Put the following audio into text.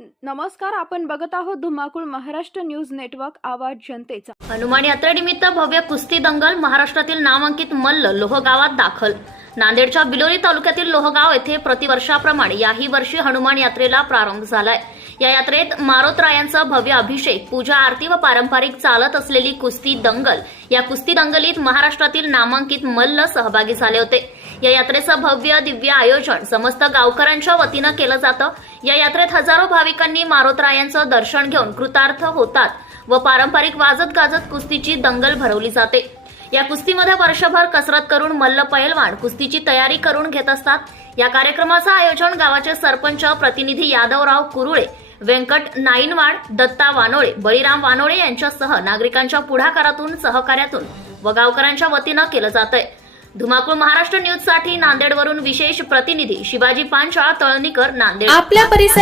नमस्कार आपण बघत आहोत धुमाकूळ महाराष्ट्र न्यूज नेटवर्क आवाज जनतेचा. हनुमान यात्रेनिमित्त भव्य कुस्ती दंगल महाराष्ट्रातील नामांकित मल्ल लोहगावात दाखल. नांदेडच्या बिलोली तालुक्यातील लोहगाव येथे प्रतिवर्षाप्रमाणे याही वर्षी हनुमान यात्रेला प्रारंभ झालाय. या यात्रेत मारोतरायांचा भव्य अभिषेक पूजा आरती व पारंपरिक चालत असलेली कुस्ती दंगल. या कुस्ती दंगलीत महाराष्ट्रातील नामांकित मल्ल सहभागी झाले होते. या यात्रेचं भव्य दिव्य आयोजन समस्त गावकऱ्यांच्या वतीनं केलं जातं. या यात्रेत हजारो भाविकांनी मारोतरायांचं दर्शन घेऊन कृतार्थ होतात व पारंपरिक वाजत गाजत कुस्तीची दंगल भरवली जाते. या कुस्तीमध्ये वर्षभर कसरत करून मल्ल पैलवान कुस्तीची तयारी करून घेत असतात. या कार्यक्रमाचं आयोजन गावाचे सरपंच प्रतिनिधी यादवराव कुरुळे व्यंकट नाईनवाड दत्ता वानोळे बळीराम वानोळे यांच्यासह नागरिकांच्या पुढाकारातून सहकार्यातून व गावकऱ्यांच्या वतीनं केलं जातंय. धुमाकूळ महाराष्ट्र न्यूजसाठी नांदेडवरून विशेष प्रतिनिधी शिवाजी पांचाळ तळणीकर नांदेड. आपल्या परिसर